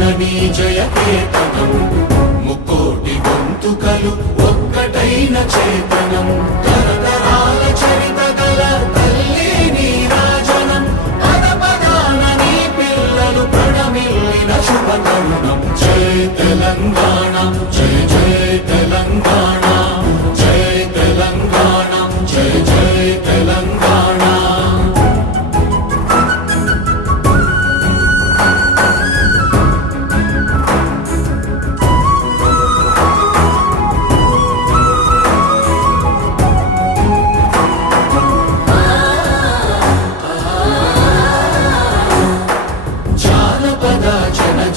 జననీ జయకేతనం ముక్కోటి గొంతుకలు ఒక్కటైన చేతనం తరతరాల చరిత గల తల్లి నీరాజనం పద పదాన నీ పిల్లలు ప్రణమిల్లిన శుభతరుణం జై తెలంగాణ జై జై తెలంగాణ జై తెలంగాణ జై జై తెలంగాణ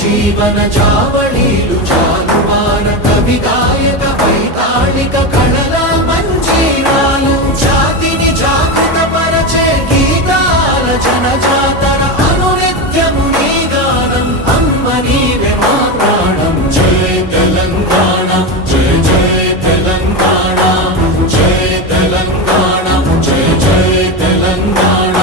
జీవన చావళీలు చాలువాన కవి గాయక వైతాళిక కళల మంజీరాలు జాతిని జాగృత పరచే గీతాల జనజాతర అనునిత్యము నీ గానం అమ్మ నీవే మా ప్రాణం జై తెలంగాణ జై జై తెలంగాణ జై తెలంగాణ జై జై తెలంగాణ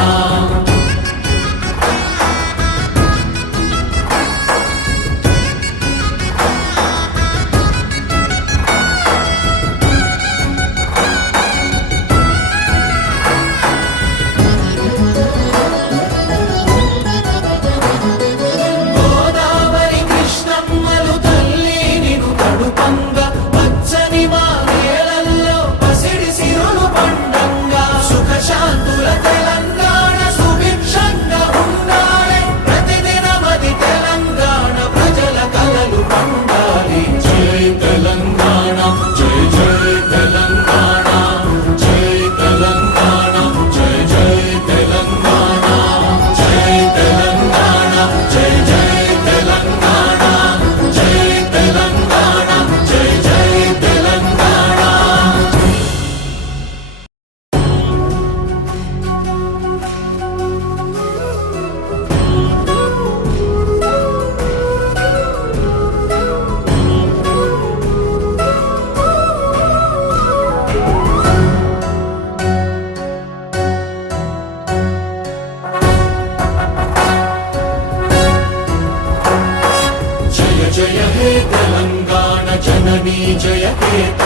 జయ హే తెలంగాణ జననీ జయకేతనం